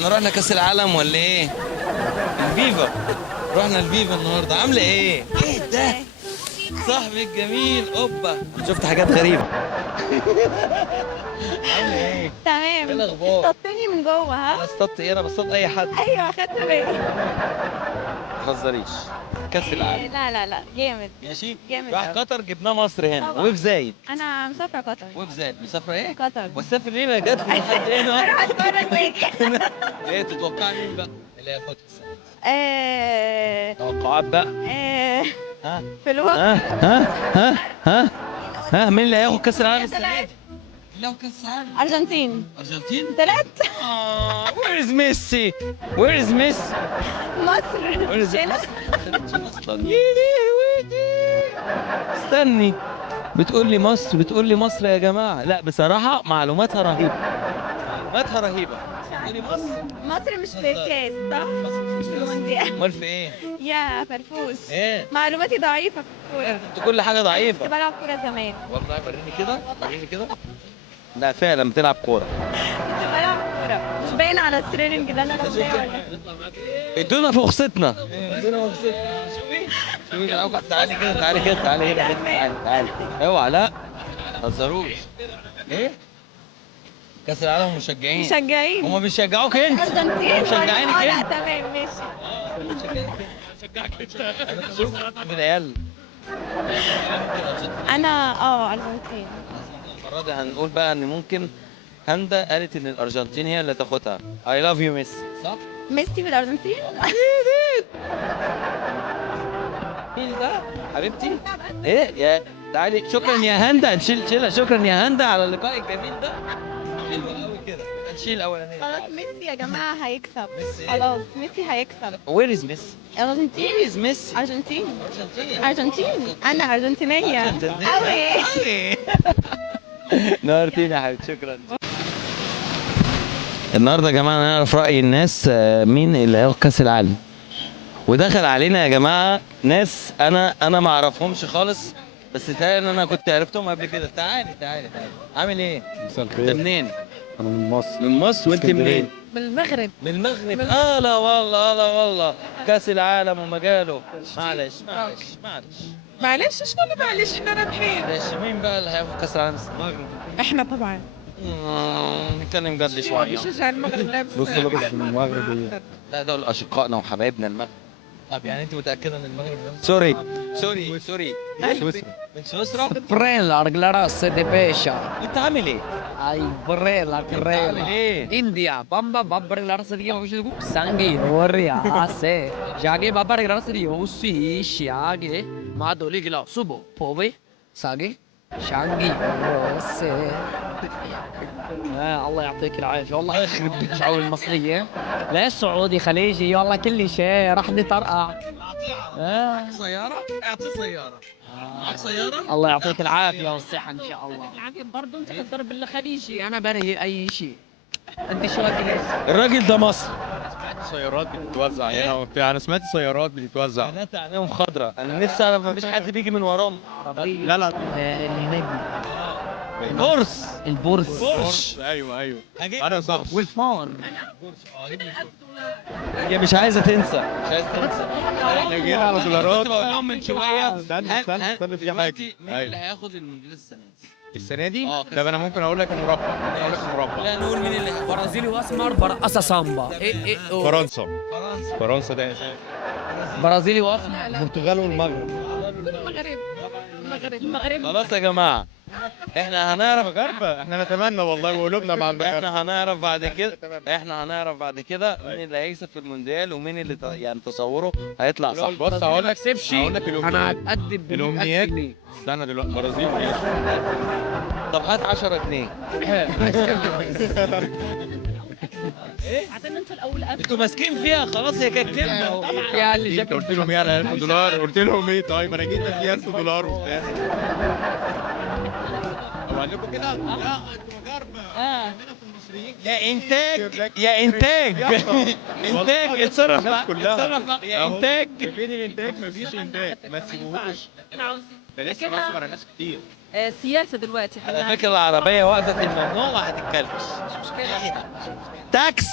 احنا رحنا كاس العالم ولا ايه؟ الفيفا. رحنا الفيفا النهارده. عامله ايه؟ ايه ده؟ صاحبي الجميل اوبا. شفت حاجات غريبه. عامله ايه؟ تمام. ايه الاخبار؟ اصطدتني من جوه انا ها؟ اصطدت ايه؟ انا بصطاد اي حد. ايوه خدت بالي. ما تهزريش. كاس العالم لا لا لا جامد. ماشي. جامد راح أوي. قطر جبناه مصر هنا طبعا. وفي زايد. انا مسافره قطر. وفي زايد مسافره ايه؟ قطر. وسافر ليه؟ ما جت لي لحد هنا. اروح اتفرج واجي. ايه تتوقع مين بقى؟ اللي هياخدها السنه دي؟ آه، توقعات بقى. آه، ها في الوقت. ها مين اللي هياخد كاس العالم السنه دي؟ اللي هياخد كاس العالم ارجنتين. ارجنتين. طلعت. وير از ميسي؟ وير از ميسي؟ مصر. وير از هنا. اصلا يا لهوي. استني، بتقول لي مصر، بتقول لي مصر يا جماعه. لا بصراحه معلوماتها رهيبه، معلوماتها رهيبه. بتقولي مصر؟ مصر مش في الكاس صح؟ مش في المونديال. امال في ايه؟ يا فرفوش. ايه؟ معلوماتي ضعيفة في الكورة. انت كل حاجه كنت ضعيفه. بلعب كورة زمان. والله وريني كده، وريني كده. لا فعلا بتلعب كوره. كنت بلعب كورة. مش باين على التريننج ده انا لابساه ولا إيه؟ ادونا فرصتنا. ادونا فرصتنا. شوفي شوفي. تعالي كده، تعالي كده، تعالي هنا كده، تعالي تعالي. اوعى لا ما تهزروش. ايه؟ كاس العالم مشجعين. مشجعين. هم بيشجعوك انت. ارجنتين. مشجعينك لا انت. تمام ماشي. شجعك انت. شوف من العيال. انا ارجنتين. المره دي هنقول بقى ان ممكن هاندا قالت ان الارجنتين هي اللي تاخدها. اي لاف يو ميسي صح؟ ميسي في الارجنتين. مين ده؟ حبيبتي؟ ايه يا تعالي. شكرا يا هاندا. نشيلها. شكرا يا هاندا على اللقاء الجميل ده. حلو قوي كده. نشيل الاولانيه. خلاص ميسي يا جماعة هيكسب. ميسي إيه؟ خلاص ميسي هيكسب. وير از ميسي؟ ارجنتين. وير از ميسي؟ ارجنتين. ارجنتين. ارجنتين. انا ارجنتينية قوي. نورتيني يا حبيبتي. شكرا. النهارده يا جماعه نعرف راي الناس مين اللي هياخد كاس العالم. ودخل علينا يا جماعه ناس انا ما اعرفهمش خالص، بس تهيألي ان انا كنت عرفتهم قبل كده. تعالي تعالي تعالي. عامل ايه؟ مساء انت الخير. منين؟ انا من مصر. من مصر. وانت اسكندرية. منين؟ من المغرب. من المغرب. لا والله لا والله. كاس العالم ومجاله. معلش معلش معلش معلش ايش ولا معلش احنا رايحين. معلش. مين بقى اللي هياخد كاس العالم السنة دي؟ احنا طبعا. نتكلم جد شويه. بشجع المغرب لابس. بص لابس من المغرب ايه؟ لا دول اشقائنا وحبايبنا المغرب. طب يعني انت متاكده ان المغرب سوري سوري سويسرا. من سويسرا؟ Prela, la grassa di pesce. انت عامل ايه؟ Ai, brella, عامل brella. ايه؟ India, bamba, babbar la razza di io, sanguino, orria, se, jagi, babbar la razza di io, si, sciaghe, ma doli gla, subo, pove, sagi, شانقي se. الله يعطيك العافية والله يخرب بيت الشعوب المصرية. لا سعودي خليجي والله كل شيء راح نطرقع. سياره؟ اعطي سياره. معك سياره؟ الله يعطيك العافية والصحة إن شاء الله. العافية برضه أنت تضرب الخليجي أنا برهي أي شيء. أنت شو أكيد؟ الراجل ده مصر. سيارات بتتوزع هنا وبتاع. انا سمعت سيارات بتتوزع. ثلاثة عينيهم خضراء. انا نفسي اعرف مفيش حد بيجي من وراهم. لا لا. اللي هناك بورس. البورس ايوه انا صح. والفار. هي مش عايزه تنسى، مش عايزه تنسى. احنا جينا على دولارات. كنت بقول لهم من شويه استنى في حاجه. مين اللي هياخد المونديال السنه دي؟ السنه دي؟ كأس طب انا ممكن اقول لك المربع. اقول لك المربع. لا نقول مين اللي هياخد. برازيلي واسمر برقصة سامبا. إيه فرنسا. فرنسا. فرنسا ده برازيلي واسمر. البرتغال والمغرب. المغرب. خلاص يا جماعه احنا هنعرف. مغاربه احنا نتمنى والله وقلوبنا مع المغرب. احنا هنعرف بعد كده. احنا هنعرف بعد كده مين اللي هيكسب في المونديال ومين اللي يعني تصوره هيطلع صح. بص هقول لك كسبش هقول لك أنا الامنيات. هتقدم الامنيات. استنى دلوقتي برازيل. طب هات 10 جنيه. عشان انت الاول انتوا ماسكين فيها خلاص. هي كانت كلمه. يا اللي انت قلت لهم ايه على 1000 دولار؟ قلت لهم ايه؟ طيب انا جيت لك 1000 دولار وبتاع. هو قال لكم كده؟ لا انتوا مغاربه. عندنا في المصريين يا انتاج يا انتاج. انتاج اتصرف الناس كلها. اتصرف يا أهو. انتاج. فين الانتاج؟ مفيش انتاج. ما تسيبوهوش. ده لسه مصر على ناس كتير. سياسة دلوقتي على فكره العربيه واقفه في الممنوع وهتتكلم. تاكس